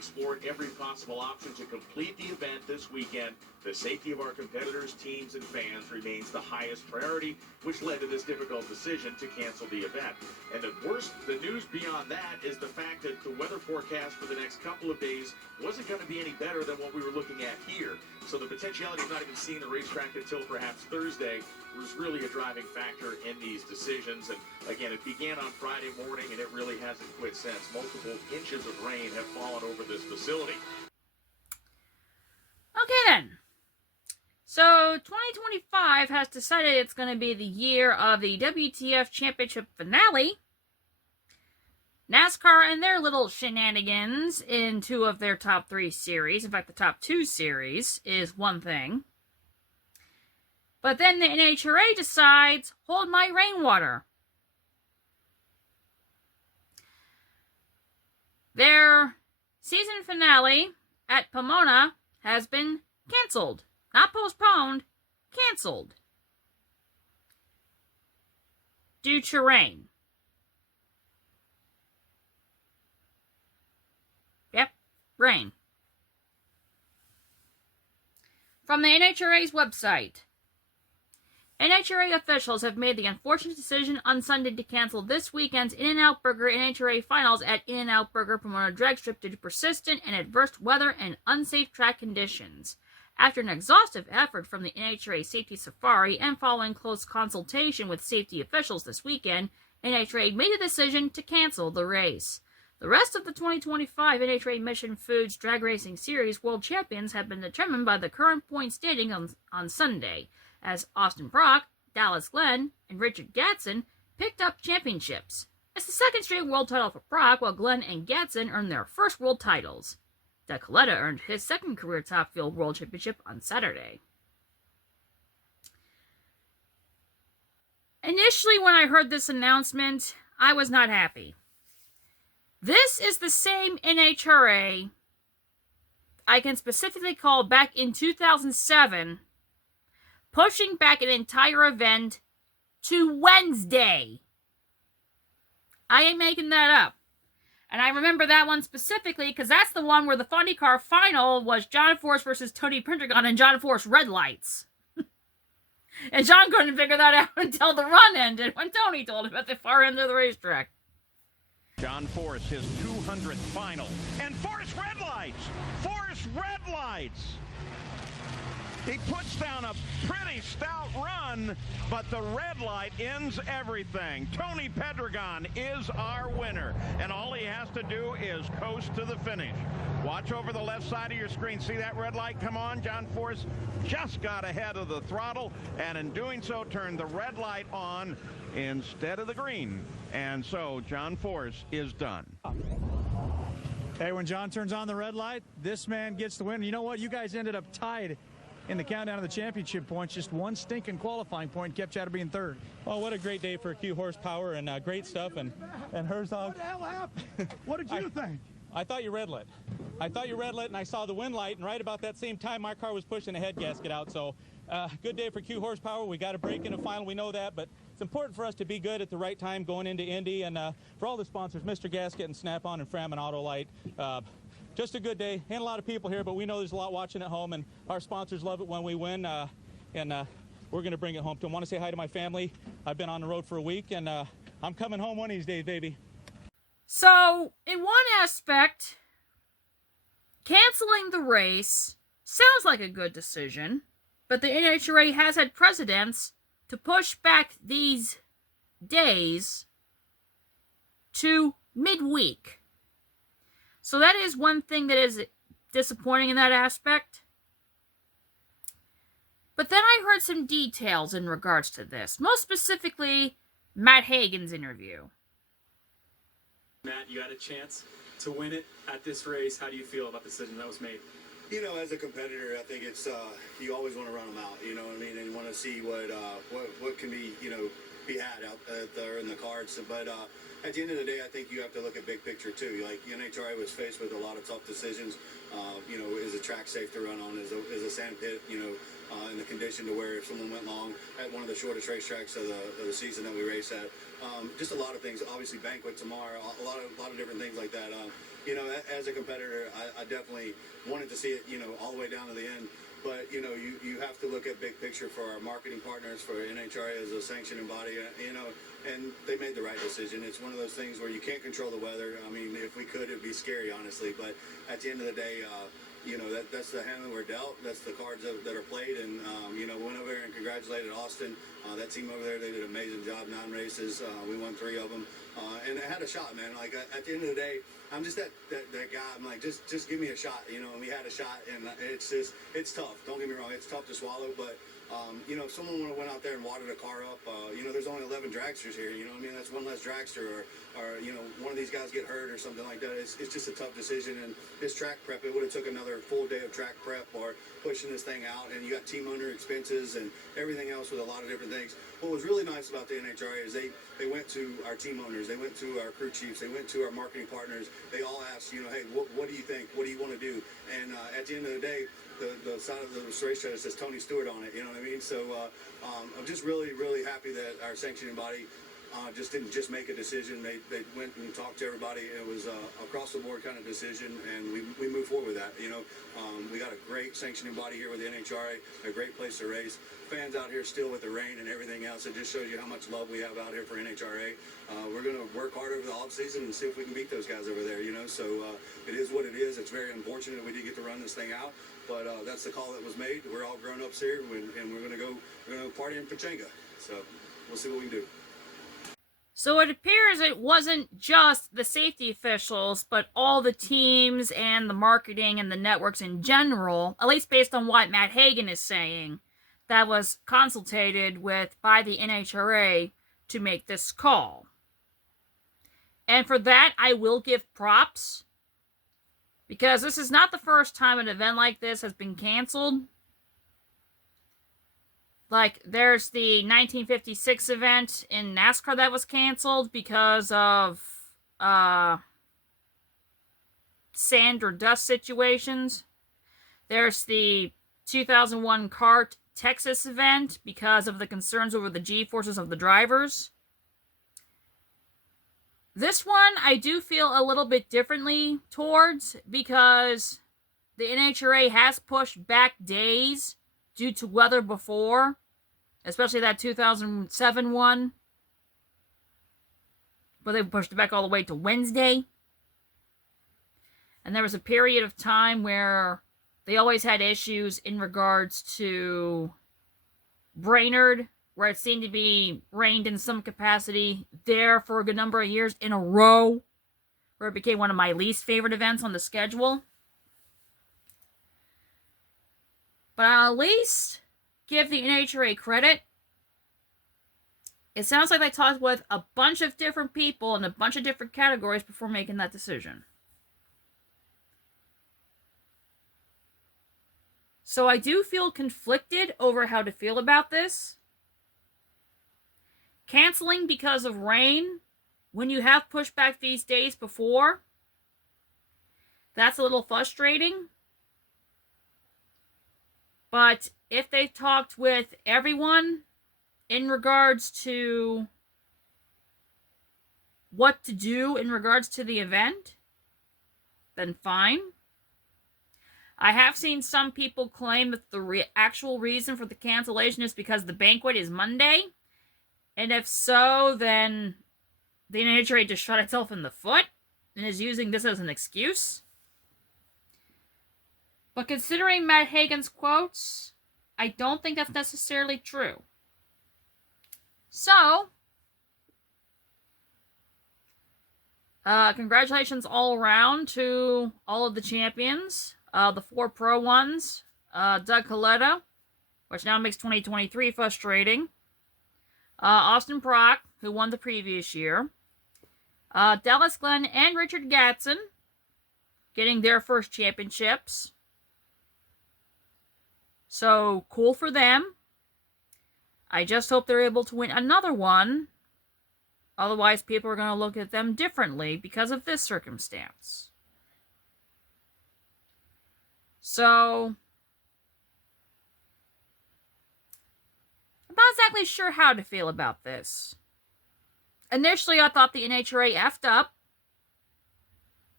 explored every possible option to complete the event this weekend. The safety of our competitors, teams, and fans remains the highest priority, which led to this difficult decision to cancel the event. And the news beyond that is the fact that the weather forecast for the next couple of days wasn't going to be any better than what we were looking at here. So the potentiality of not even seeing the racetrack until perhaps Thursday was really a driving factor in these decisions. And again, it began on Friday morning, and it really hasn't quit since. Multiple inches of rain have fallen over this facility. Okay then. So 2025 has decided it's going to be the year of the WTF Championship finale. NASCAR and their little shenanigans in two of their top three series. In fact, the top two series is one thing. But then the NHRA decides, hold my rainwater. Their season finale at Pomona has been canceled. Not postponed, canceled. Due to rain. Yep, rain. From the NHRA's website. NHRA officials have made the unfortunate decision on Sunday to cancel this weekend's In-N-Out Burger NHRA Finals at In-N-Out Burger Pomona Drag Strip due to persistent and adverse weather and unsafe track conditions. After an exhaustive effort from the NHRA Safety Safari and following close consultation with safety officials this weekend, NHRA made a decision to cancel the race. The rest of the 2025 NHRA Mission Foods Drag Racing Series World Champions have been determined by the current point standing on Sunday, as Austin Brock, Dallas Glenn, and Richard Gatson picked up championships. It's the second straight world title for Brock, while Glenn and Gatson earned their first world titles. Decoletta earned his second career Top Fuel World Championship on Saturday. Initially, when I heard this announcement, I was not happy. This is the same NHRA I can specifically call back in 2007, pushing back an entire event to Wednesday. I ain't making that up. And I remember that one specifically because that's the one where the funny car final was John Force versus Tony Pendragon and John Force red lights. And John couldn't figure that out until the run ended when Tony told him at the far end of the racetrack. John Force, his 200th final. And Force red lights! Force red lights! He puts down a pretty stout run, but the red light ends everything. Tony Pendragon is our winner, and all he has to do is coast to the finish. Watch over the left side of your screen. See that red light come on? John Force just got ahead of the throttle, and in doing so, turned the red light on instead of the green. And so, John Force is done. Hey, when John turns on the red light, this man gets the win. You know what? You guys ended up tied in the countdown of the championship points. Just one stinking qualifying point kept you out of being third. Oh, what a great day for Q Horsepower and great stuff. And Herzog. What the hell happened? What did you think? I thought you red lit. I thought you red lit, and I saw the wind light, and right about that same time, my car was pushing the head gasket out. So, good day for Q Horsepower. We got a break in the final. We know that, but it's important for us to be good at the right time going into Indy. And for all the sponsors, Mr. Gasket and Snap-on and Framin Autolite, just a good day. Ain't a lot of people here, but we know there's a lot watching at home, and our sponsors love it when we win, and we're going to bring it home to them. Want to say hi to my family. I've been on the road for a week, and I'm coming home one of these days, baby. So, in one aspect, canceling the race sounds like a good decision, but the NHRA has had precedents to push back these days to midweek. So that is one thing that is disappointing in that aspect. But then I heard some details in regards to this, most specifically Matt Hagan's interview. Matt, you had a chance to win it at this race. How do you feel about the decision that was made? You know, as a competitor, I think it's you always want to run them out. You know what I mean, and you want to see what can be be had out there in the cards. But at the end of the day, I think you have to look at big picture too. Like NHRA was faced with a lot of tough decisions. Is a track safe to run on? Is a sand pit, in the condition to where if someone went long at one of the shortest racetracks of the season that we race at, just a lot of things. Obviously, banquet tomorrow, a lot of different things like that. As a competitor, I definitely wanted to see it, all the way down to the end. But you have to look at big picture for our marketing partners, for NHRA as a sanctioning body, and they made the right decision. It's one of those things where you can't control the weather. I mean, if we could, it'd be scary, honestly. But at the end of the day, that's the hand that we're dealt. That's the cards that are played. And went over there and congratulated Austin. That team over there, they did an amazing job. 9 races, we won 3 of them, and it had a shot, man. Like at the end of the day, I'm just that guy. I'm like, just give me a shot, And we had a shot, and it's tough. Don't get me wrong, it's tough to swallow. But if someone went out there and watered a car up, there's only 11 dragsters here. That's one less dragster, or one of these guys get hurt or something like that. It's just a tough decision. And this track prep, it would have took another full day of track prep or pushing this thing out. And you got team owner expenses and everything else with a lot of different things. What was really nice about the NHRA is they went to our team owners, they went to our crew chiefs, they went to our marketing partners. They all asked, hey, what do you think? What do you want to do? And at the end of the day, the side of the racetrack says Tony Stewart on it, you know what I mean? So I'm just really, really happy that our sanctioning body just didn't just make a decision. They went and talked to everybody. It was across the board kind of decision, and we moved forward with that. We got a great sanctioning body here with the NHRA, a great place to race. Fans out here still with the rain and everything else. It just shows you how much love we have out here for NHRA. We're going to work hard over the off season and see if we can beat those guys over there. So it is what it is. It's very unfortunate we did get to run this thing out, but that's the call that was made. We're all grown ups here, and we're going to go party in Pachanga. So we'll see what we can do. So it appears it wasn't just the safety officials, but all the teams and the marketing and the networks in general, at least based on what Matt Hagan is saying, that was consulted with by the NHRA to make this call. And for that, I will give props, because this is not the first time an event like this has been canceled. Like, there's the 1956 event in NASCAR that was canceled because of sand or dust situations. There's the 2001 CART Texas event because of the concerns over the G-forces of the drivers. This one, I do feel a little bit differently towards, because the NHRA has pushed back days due to weather before, especially that 2007 one, but they pushed it back all the way to Wednesday. And there was a period of time where they always had issues in regards to Brainerd, where it seemed to be rained in some capacity there for a good number of years in a row, where it became one of my least favorite events on the schedule. But I'll at least give the NHRA credit. It sounds like they talked with a bunch of different people in a bunch of different categories before making that decision. So I do feel conflicted over how to feel about this. Canceling because of rain, when you have pushed back these days before, that's a little frustrating. But if they talked with everyone in regards to what to do in regards to the event, then fine. I have seen some people claim that the actual reason for the cancellation is because the banquet is Monday. And if so, then the NHRA just shot itself in the foot and is using this as an excuse. But considering Matt Hagan's quotes, I don't think that's necessarily true. So, congratulations all around to all of the champions. The 4 pro ones. Doug Coletta, which now makes 2023 frustrating. Austin Prock, who won the previous year. Dallas Glenn and Richard Gatson getting their first championships. So, cool for them. I just hope they're able to win another one. Otherwise, people are going to look at them differently because of this circumstance. So, I'm not exactly sure how to feel about this. Initially, I thought the NHRA effed up,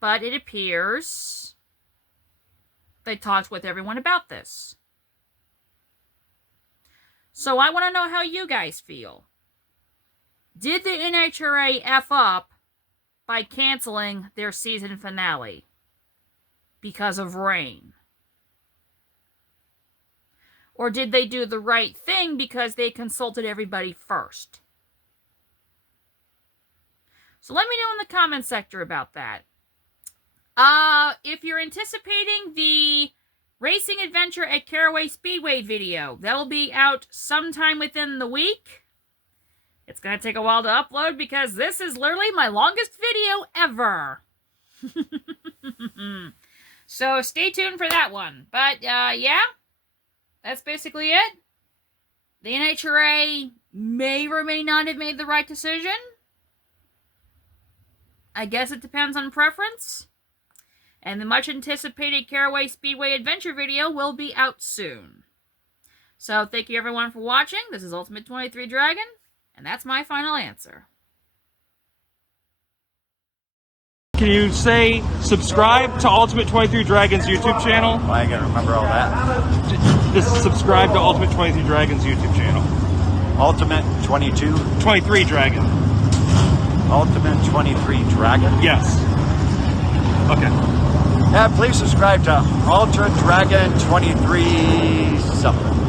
but it appears they talked with everyone about this. So I want to know how you guys feel. Did the NHRA F up by canceling their season finale because of rain? Or did they do the right thing because they consulted everybody first? So let me know in the comments section about that. If you're anticipating the Racing Adventure at Caraway Speedway video, that will be out sometime within the week. It's going to take a while to upload because this is literally my longest video ever. So stay tuned for that one. But, yeah, that's basically it. The NHRA may or may not have made the right decision. I guess it depends on preference. And the much-anticipated Caraway Speedway Adventure video will be out soon. So, thank you everyone for watching. This is Ultimate 23 Dragon, and that's my final answer. Can you say subscribe to Ultimate 23 Dragon's YouTube channel? I ain't gonna remember all that. Just subscribe to Ultimate 23 Dragon's YouTube channel. Ultimate 23 Dragon. Ultimate 23 Dragon? Yes. Okay. Yeah, please subscribe to Ultra Dragon 23 something.